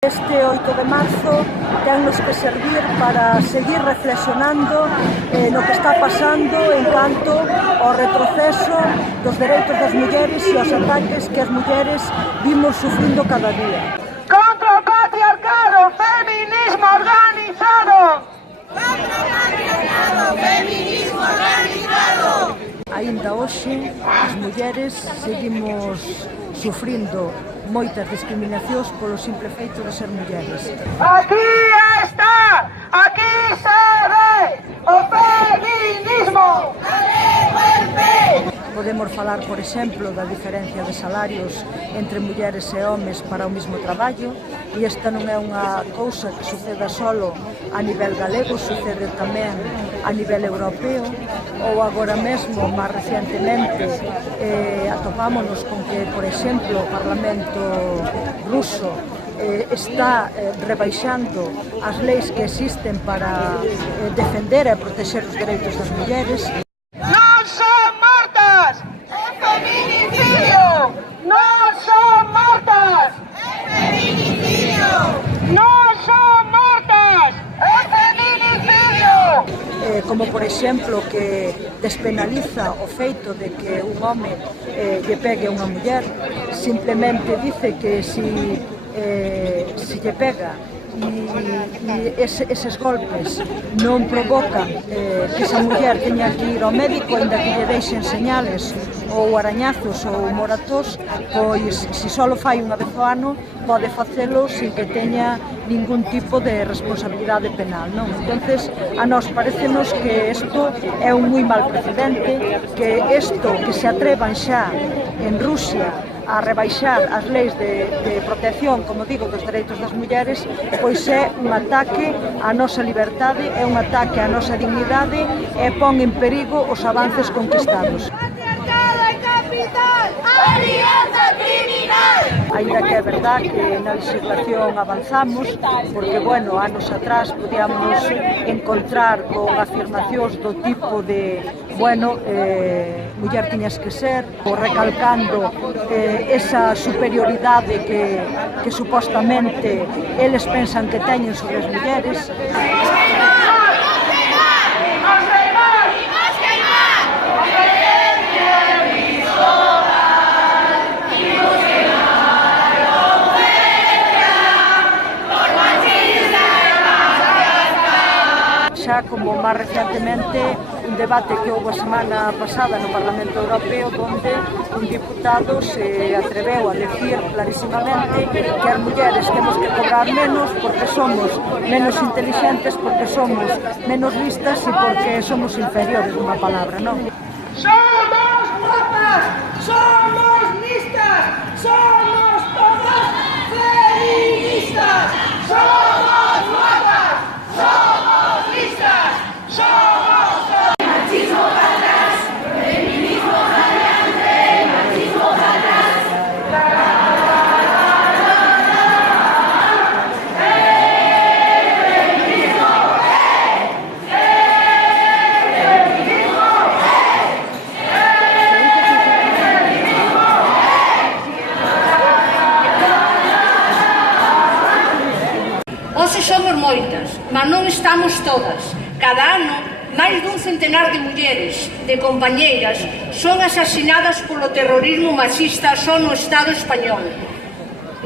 Este 8 de marzo tennos que servir para seguir reflexionando no que está pasando en canto ao retroceso dos dereitos das mulleres e aos ataques que as mulleres vimos sufrindo cada día. Contra o patriarcado, feminismo organizado! Contra o patriarcado, feminismo organizado! Aínda hoxe, as mulleres seguimos sufrindo moitas discriminacións polo simple feito de ser mulleres. Aquí está, aquí se ve o feminismo! Podemos falar, por exemplo, da diferencia de salarios entre mulleres e homes para o mesmo traballo, e esta non é unha cousa que suceda solo a nivel galego, sucede tamén a nivel europeo, ou agora mesmo, máis recientemente, atopámonos con que, por exemplo, o Parlamento ruso está rebaixando as leis que existen para defender e proteger os dereitos das mulleres. Non son mortas! É feminicidio! Non son mortas! É feminicidio! Non son mortas! É feminicidio! Como por exemplo que despenaliza o feito de que un home lle pegue a unha muller, simplemente dice que si lle pega e eses golpes non provocan que esa muller teña que ir ao médico ainda que lle deixen señales ou arañazos ou moratos, pois se só fai unha vez ao ano pode facelo sin que teña ningún tipo de responsabilidade penal, non? Entonces, a nós parecenos que isto é un moi mal precedente, que isto que se atrevan xa en Rusia a rebaixar as leis de protección, como digo, dos dereitos das mulleres, pois é un ataque á nosa liberdade, é un ataque á nosa dignidade e pon en perigo os avances conquistados. Patriarcado e capital, alianza criminal! Ainda que é verdad que na legislación avanzamos, porque, bueno, anos atrás podíamos encontrar con afirmacións do tipo de, bueno, muller tiñas que ser, ou recalcando esa superioridade que supostamente eles pensan que teñen sobre as mulleres. Xa como máis recientemente un debate que houve a semana pasada no Parlamento Europeo onde un diputado se atreveu a decir clarísimamente que as mulleres temos que cobrar menos porque somos menos inteligentes, porque somos menos listas e porque somos inferiores, unha palabra, non? Somos mortas! Somos listas! Somos todas feministas! Somos mortas! Somos listas! Somos Machismo para atrás, feminismo adelante, machismo para atrás. Hoxe somos moitas, mas non estamos todas. Cada ano, máis dun centenar de mulleres, de compañeiras, son asasinadas polo terrorismo machista só no Estado español.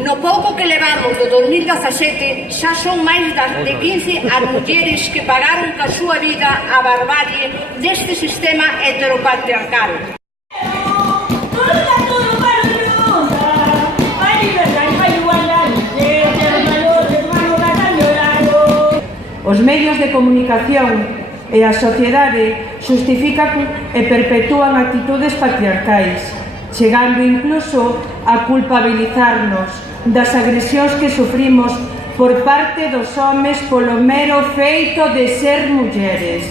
No pouco que levamos do 2017, xa son máis de 15 as mulleres que pagaron ca súa vida a barbarie deste sistema heteropatriarcal. Os medios de comunicación e a sociedade xustifican e perpetúan actitudes patriarcais, chegando incluso a culpabilizarnos das agresións que sufrimos por parte dos homes polo mero feito de ser mulleres.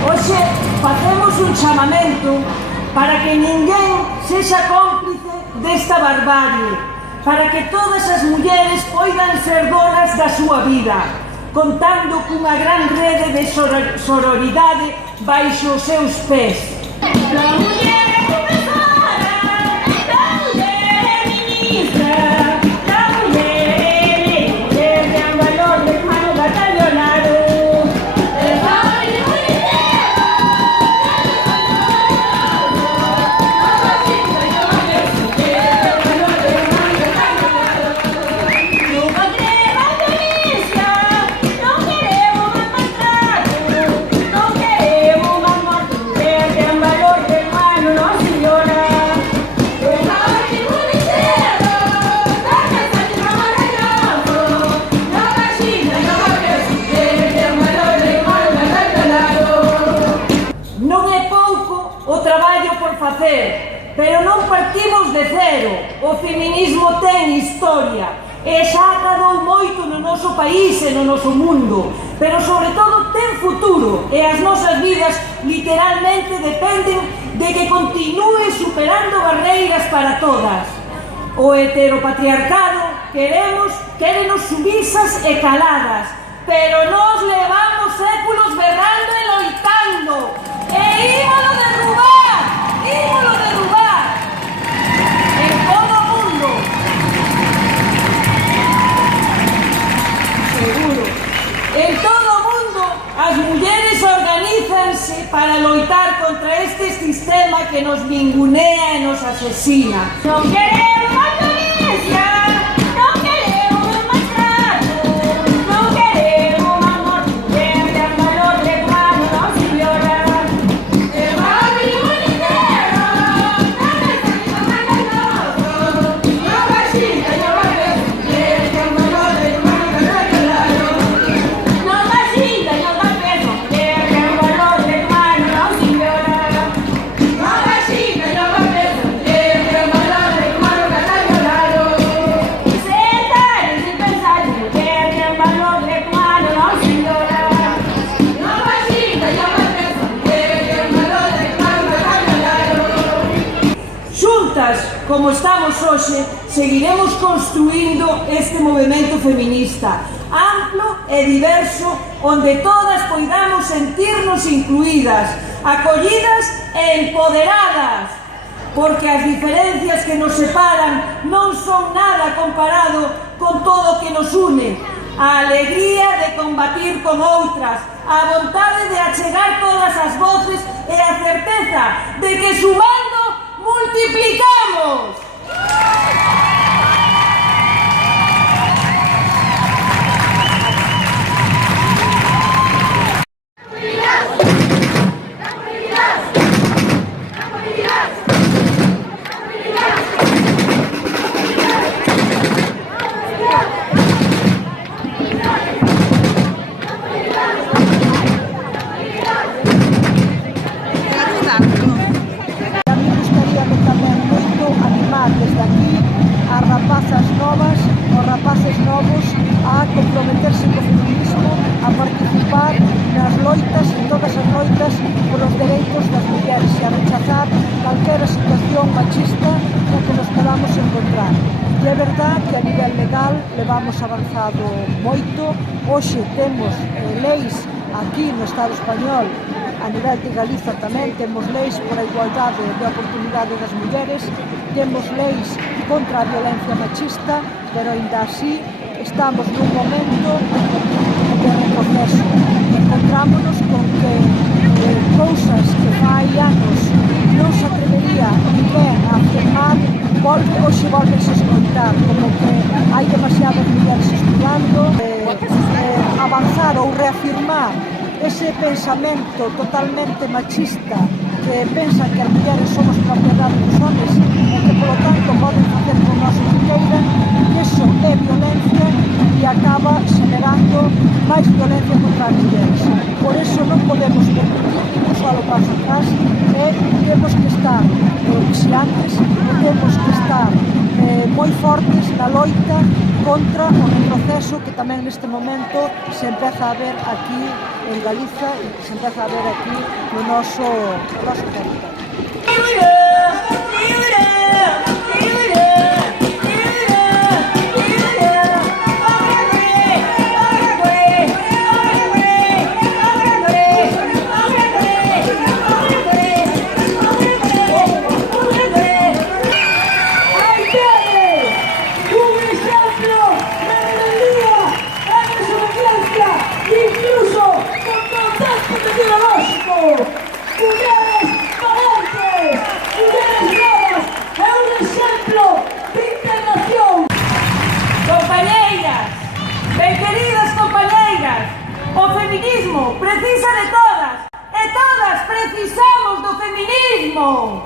Hoxe facemos un chamamento para que ninguén sexa cómplice desta barbarie, para que todas as mulleres poidan ser donas da súa vida, contando cunha gran rede de sororidade baixo os seus pés. La mujer es profesora, la mujer es ministra, la mujer es líder de valor de hermano batallonado. El padre unitero, nunca creemos violencia, no queremos más maltrato, no queremos más muerte, de valor de hermano no se llora. El padre unitero, la casa de maravilloso, la gallina no va a crecer, de valor de hermano batallonado. Non é pouco o traballo por facer, pero non partimos de cero. O feminismo ten historia e xa acadou moito no noso país e no noso mundo, pero sobre todo ten futuro e as nosas vidas literalmente dependen de que continúe superando barreiras para todas. O heteropatriarcado quérenos sumisas e caladas, pero nós levamos séculos berrando e loitando e ímolo derrubar, en todo o mundo. Seguro. En todo o mundo as mulleres organízanse para loitar contra este sistema que nos ningunea e nos asesina. No queremos más violencia, no queremos más maltrato, no queremos más muerte, de valor de hermano no se llora. El padre unitero, la casa de maravilloso, la gallina no va a crecer, de valor de hermano batallonado. La gallina no va a crecer, de valor de hermano no se llora. La gallina no va a crecer, de valor de hermano batallonado. Sentar sin pensar en mujer, de valor de hermano no se llora. La gallina no va a crecer, de valor de hermano batallonado. Xuntas, como estamos hoxe, seguiremos construindo este movemento feminista amplo e diverso, onde todas poidamos sentirnos incluídas, acollidas e empoderadas, porque as diferencias que nos separan non son nada comparado con todo o que nos une. A alegría de combatir con outras, a vontade de achegar todas as voces e a certeza de que sumando multiplicamos. A mí gustaría tamén moito animar desde aquí as rapazas novas, os rapaces novos a comprometerse co feminismo, a participar nas loitas, en todas as loitas polos dereitos das mulleres e a rechazar calquera situación machista na que nos podamos encontrar. E é verdad que a nivel legal levamos avanzado moito. Hoxe temos leis aquí no Estado español, a nivel de Galiza tamén temos leis por a igualdade de oportunidade das mulleres, temos leis contra a violencia machista, pero ainda así estamos nun momento de retroceso. Encontrámonos con que cousas que fai anos non se atrevería ninguén a afirmar, hoxe volvense a escoitar, como que hai demasiadas mulleres estudando, avanzar ou reafirmar ese pensamento totalmente machista que pensan que as mulleres somos propiedade dos homens e que, polo tanto, poden facer con nós o que queiran. Iso é violencia e acaba generando máis violencia contra as mulleres. Por iso non podemos permitir un solo paso atrás e temos que estar dixi antes, temos que estar moi fortes na loita contra o retroceso que tamén neste momento se empeza a ver aquí en Galiza e se empeza a ver aquí no noso territorio. O feminismo precisa de todas, e todas precisamos do feminismo.